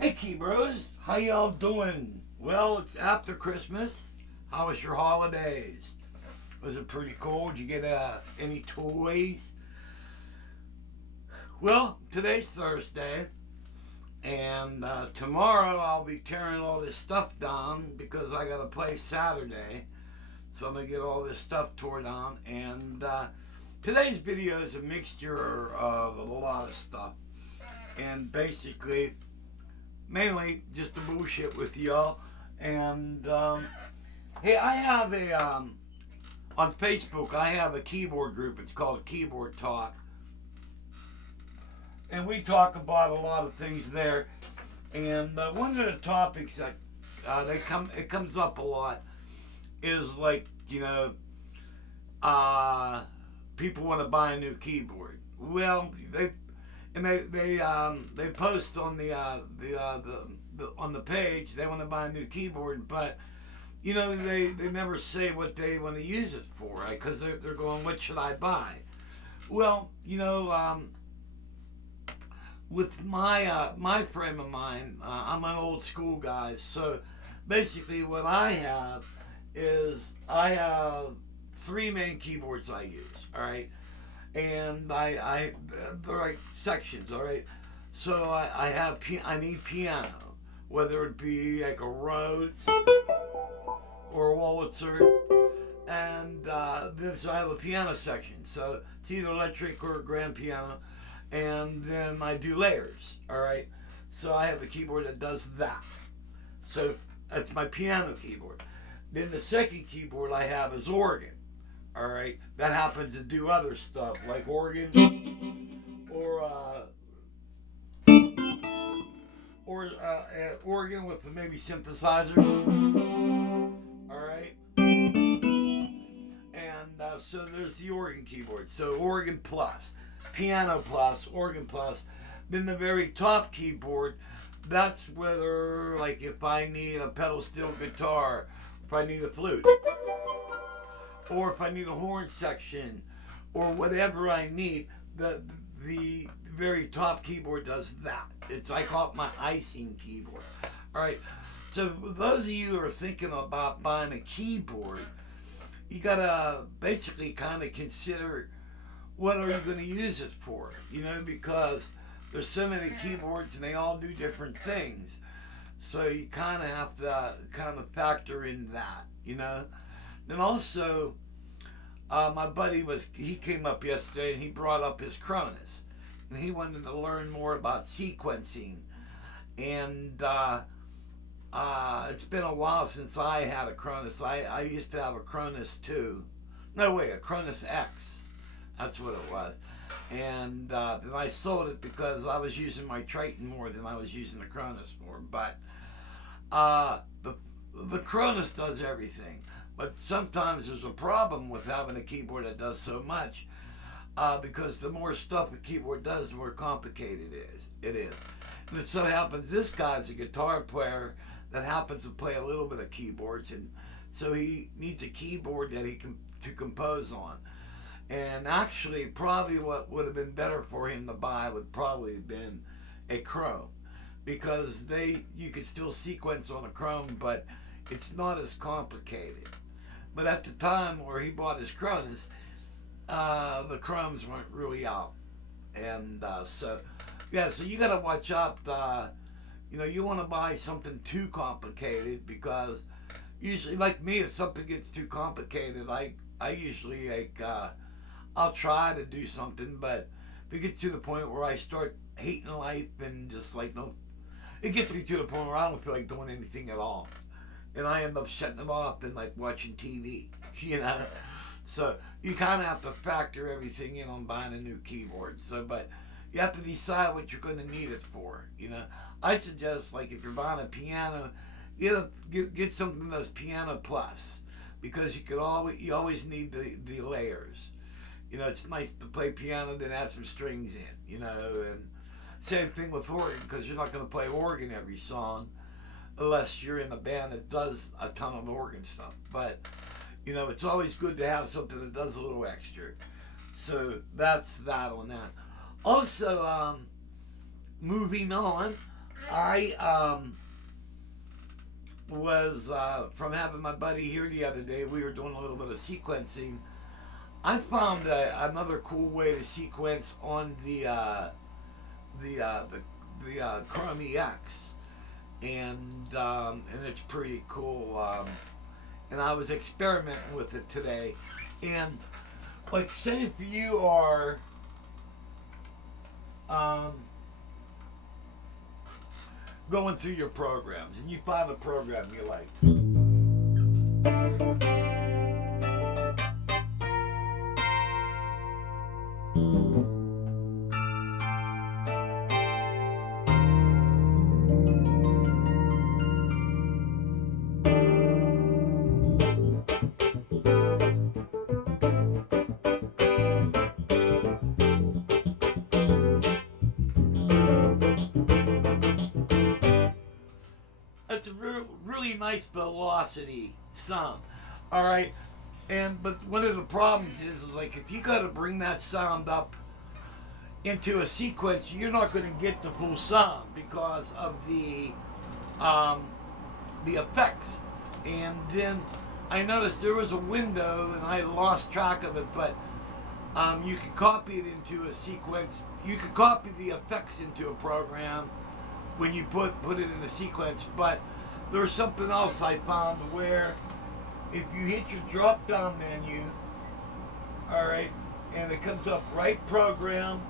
Hey Key Bros, how y'all doing? Well, it's after Christmas. How was your holidays? Was it pretty cool? Did you get any toys? Well, today's Thursday, and tomorrow I'll be tearing all this stuff down because I gotta play Saturday. So I'm gonna get all this stuff tore down, and today's video is a mixture of a lot of stuff, and basically mainly just to bullshit with y'all. And hey, I have a on Facebook. I have a keyboard group. It's called Keyboard Talk, and we talk about a lot of things there. And one of the topics that it comes up a lot is like uh, people want to buy a new keyboard. Well, they post on the on the page they want to buy a new keyboard, but they never say what they want to use it for, right? Because they're going, what should I buy? Well, with my frame of mind, I'm an old school guy, so basically what I have is I have three main keyboards I use. All right, and they're like sections. All right, so I need piano, whether it be like a Rhodes or a Wurlitzer, and then so I have a piano section. So it's either electric or grand piano, and then I do layers. All right, so I have a keyboard that does that. So that's my piano keyboard. Then the second keyboard I have is organ. All right, that happens to do other stuff like organ or organ with maybe synthesizers. All right, and so there's the organ keyboard. So organ plus, piano plus, organ plus. Then the very top keyboard, that's whether like if I need a pedal steel guitar, if I need a flute, or if I need a horn section, or whatever I need, the very top keyboard does that. I call it my icing keyboard. All right. So for those of you who are thinking about buying a keyboard, you gotta basically kind of consider what are you going to use it for. Because there's so many keyboards and they all do different things. So you kind of have to kind of factor in that. And also, my buddy he came up yesterday and he brought up his Cronus, and he wanted to learn more about sequencing. And it's been a while since I had a Cronus. I used to have a Cronus 2. No, wait, a Cronus X. That's what it was. And then I sold it because I was using my Triton more than I was using the Cronus more. But the Cronus does everything. But sometimes there's a problem with having a keyboard that does so much, because the more stuff a keyboard does, the more complicated it is. And it so happens this guy's a guitar player that happens to play a little bit of keyboards, and so he needs a keyboard that he can to compose on. And actually, probably what would have been better for him to buy would probably have been a Chrome, because you could still sequence on a Chrome, but it's not as complicated. But at the time where he bought his Cronus, the Chromes weren't really out, and so you got to watch out. You want to buy something too complicated, because usually, like me, if something gets too complicated, I usually I'll try to do something, but if it gets to the point where I start hating life and just like no, it gets me to the point where I don't feel like doing anything at all, and I end up shutting it off and like watching TV. So you kind of have to factor everything in on buying a new keyboard. So, but you have to decide what you're going to need it for. I suggest, like, if you're buying a piano, get something that's piano plus, because you always need the layers. It's nice to play piano, then add some strings in. And same thing with organ, because you're not going to play organ every song unless you're in a band that does a ton of organ stuff. But it's always good to have something that does a little extra. So that's that on that. Also, moving on, I was from having my buddy here the other day. We were doing a little bit of sequencing. I found another cool way to sequence on the Chrome EX, and it's pretty cool. And I was experimenting with it today, and like say if you are going through your programs and you find a program you like. It's a really nice velocity sound. All right, but one of the problems is like if you got to bring that sound up into a sequence, you're not going to get the full sound because of the effects. And then I noticed there was a window, and I lost track of it, but you could copy it into a sequence. You could copy the effects into a program when you put it in a sequence, but there's something else I found where if you hit your drop down menu, all right, and it comes up right program,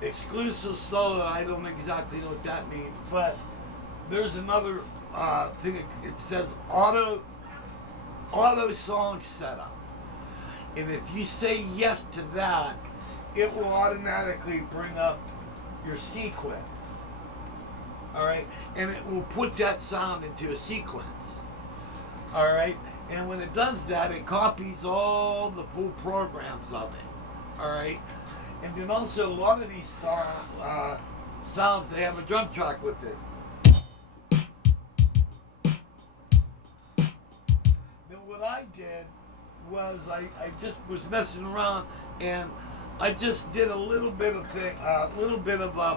exclusive solo, I don't exactly know what that means, but there's another thing, it says auto song setup, and if you say yes to that, it will automatically bring up your sequence. All right, and it will put that sound into a sequence. All right, and when it does that, it copies all the full programs of it. All right, and then also a lot of these sounds, they have a drum track with it. Then what I did was I just was messing around, and I just did a little bit of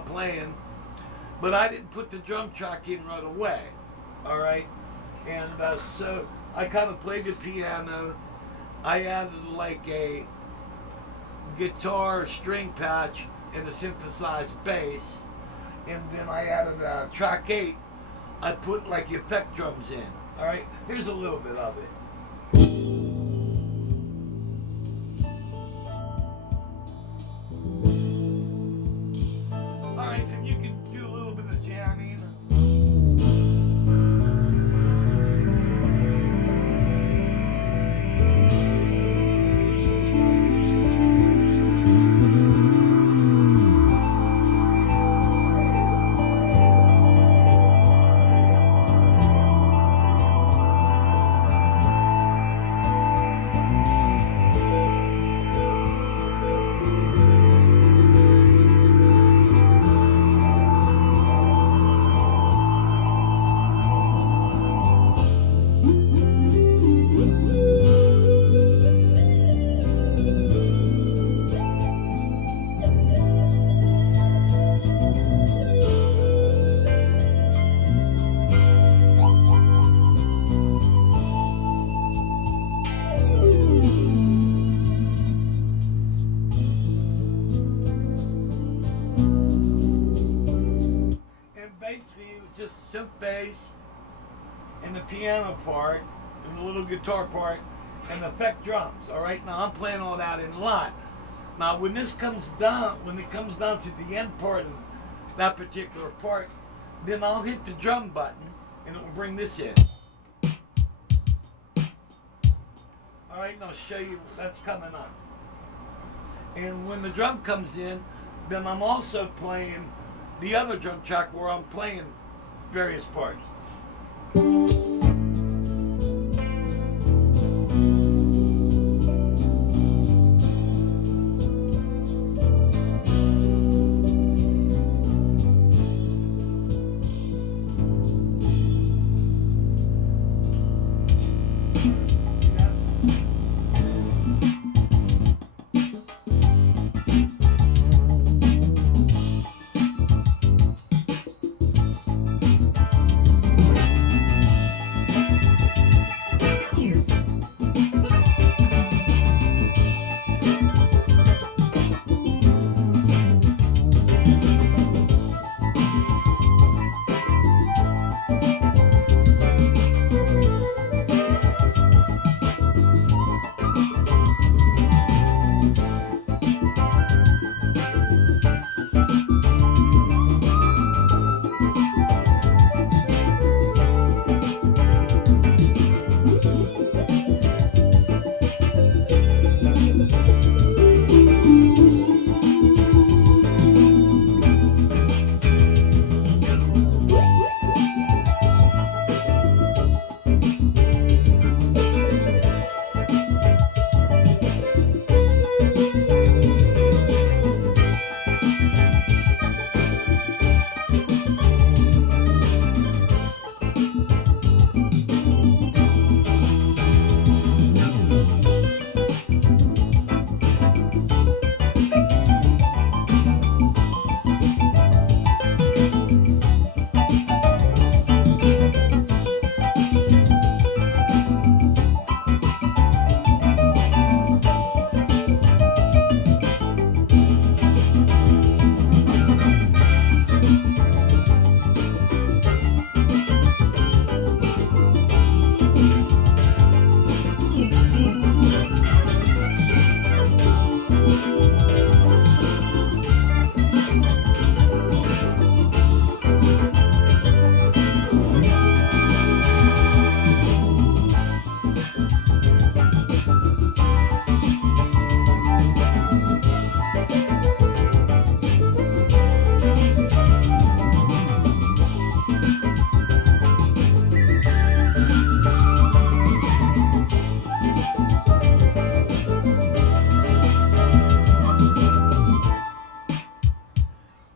playing. But I didn't put the drum track in right away, all right? And so I kind of played the piano. I added like a guitar string patch and a synthesized bass. And then I added track 8. I put like effect drums in, all right? Here's a little bit of it. All right, and you can do a little bit of jamming. Just synth bass and the piano part and the little guitar part and the effect drums. All right, now I'm playing all that in line. Now when it comes down to the end part of that particular part, then I'll hit the drum button and it will bring this in. All right, and I'll show you that's coming up. And when the drum comes in, then I'm also playing the other drum track where I'm playing various parts.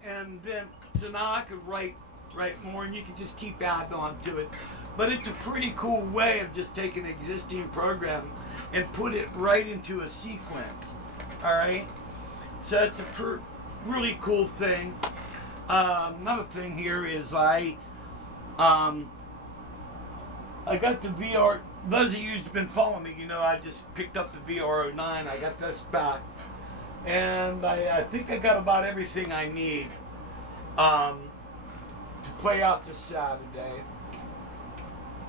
And then, so now I could write more, and you can just keep adding on to it. But it's a pretty cool way of just taking an existing program and put it right into a sequence. All right, so it's a really cool thing. Another thing here is I got the VR. Those of you who've been following me, you know I just picked up the VR09. I got this back, and I think I got about everything I need to play out this Saturday.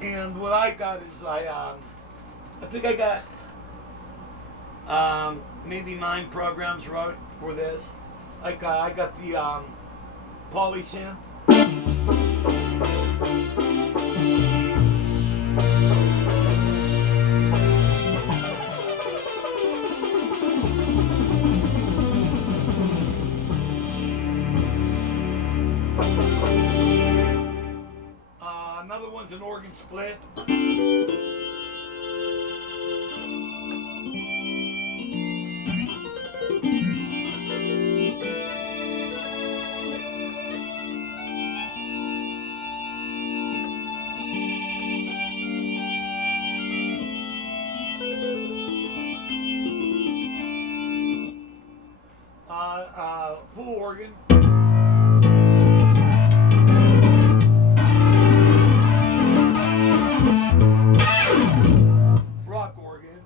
And what I got is I think I got maybe 9 programs wrote for this. I got the Polysynth. Another one's an organ split. Full organ. Rock organ.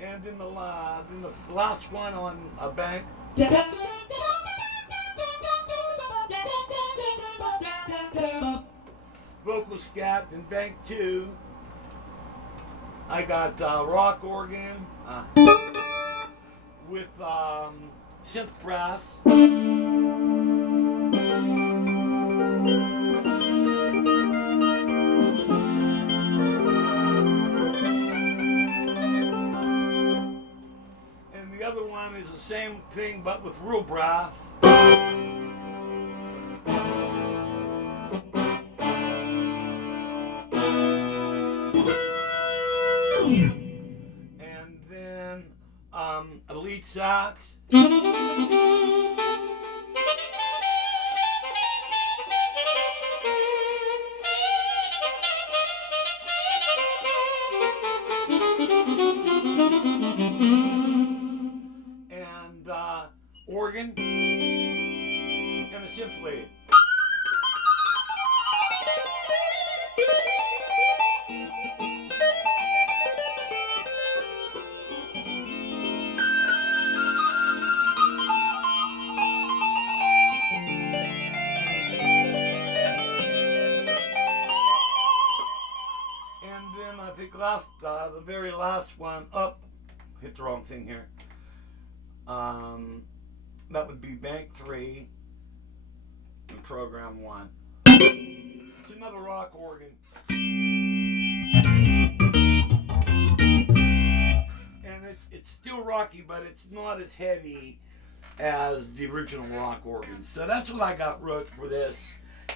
And then the last one on a bank. Vocal scat. And bank 2. I got rock organ with synth brass. And the other one is the same thing but with real brass. And then a lead sax. And organ and a synth lead. I think the very last one up, hit the wrong thing here. That would be bank 3 and program 1. It's another rock organ. And it's still rocky, but it's not as heavy as the original rock organ. So that's what I got wrote for this.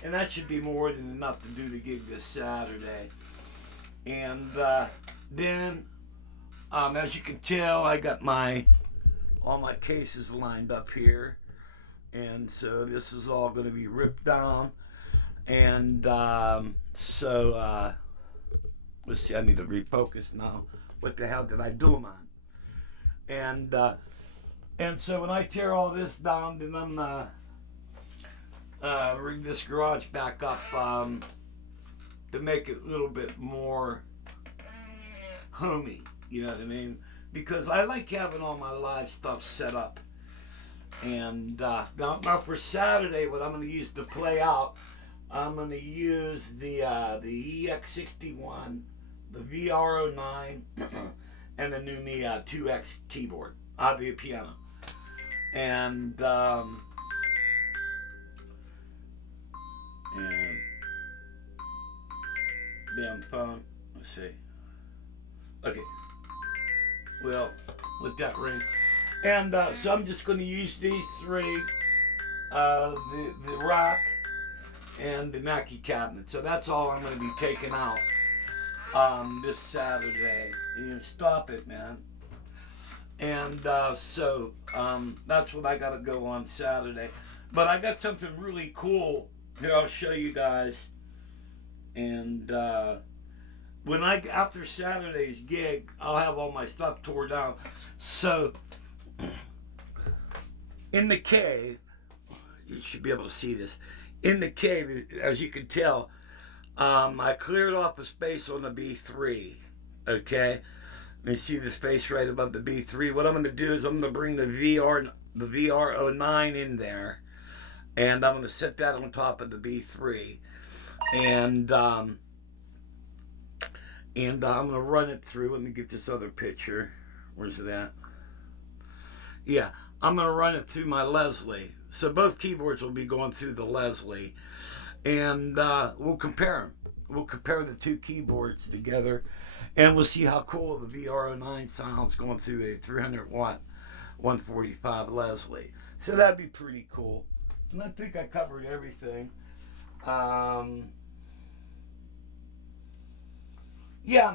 And that should be more than enough to do the gig this Saturday. And then, as you can tell, I got all my cases lined up here. And so this is all going to be ripped down. And so, let's see, I need to refocus now. What the hell did I do them on? And so when I tear all this down, then rig this garage back up to make it a little bit more homey. You know what I mean? Because I like having all my live stuff set up. And now for Saturday, what I'm going to use to play out, I'm going to use the EX61, the VR09, and the NUMMI 2X keyboard, the piano. And damn phone. Let's see. Okay. Well, let that ring. And so I'm just going to use these three, the rack and the Mackie cabinet. So that's all I'm going to be taking out this Saturday. And stop it, man. And so that's what I got to go on Saturday. But I got something really cool here I'll show you guys. And when after Saturday's gig, I'll have all my stuff tore down. So in the cave, you should be able to see this. In the cave, as you can tell, I cleared off a space on the B3. Okay, you see the space right above the B3. What I'm going to do is I'm going to bring the VR09 in there, and I'm going to set that on top of the B3, and I'm going to run it through. Let me get this other picture. Where's it at? Yeah, I'm going to run it through my Leslie. So both keyboards will be going through the Leslie. And we'll compare them. We'll compare the two keyboards together. And we'll see how cool the VR09 sounds going through a 300 watt 145 Leslie. So that'd be pretty cool. And I think I covered everything. Yeah,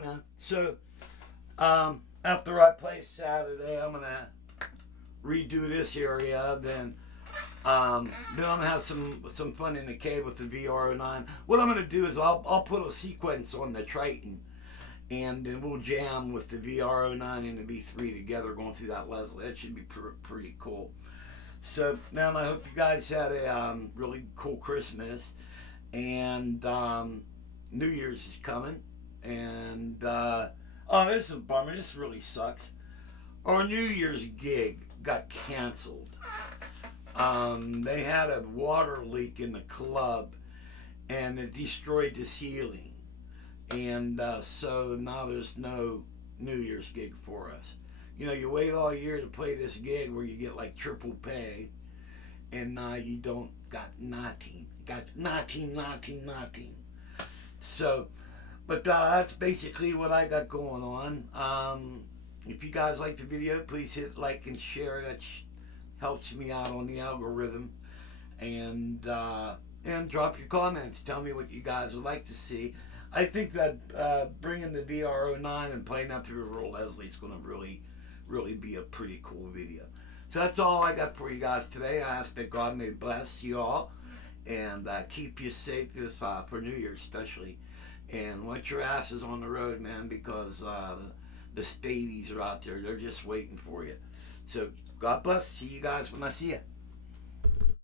man. So after I play Saturday, I'm going to redo this area. Then I'm gonna have some fun in the cave with the VR09. What I'm gonna do is I'll put a sequence on the Triton, and then we'll jam with the VR09 and the B3 together, going through that Leslie. That should be pretty cool. So, man, I hope you guys had a really cool Christmas, and New Year's is coming, and oh, this is a bummer. This really sucks. Our New Year's gig got canceled. They had a water leak in the club, and it destroyed the ceiling. And so now there's no New Year's gig for us. You know, you wait all year to play this gig where you get like triple pay, and now you don't got nothing. Got nothing. So, but that's basically what I got going on. If you guys like the video, please hit like and share. That helps me out on the algorithm. And drop your comments. Tell me what you guys would like to see. I think that bringing the VR09 and playing that through a Leslie is going to really be a pretty cool video. So that's all I got for you guys today. I ask that God may bless you all and keep you safe this for New Year's especially. And watch your asses on the road, man, because the stadies are out there. They're just waiting for you. So God bless. See you guys when I see you.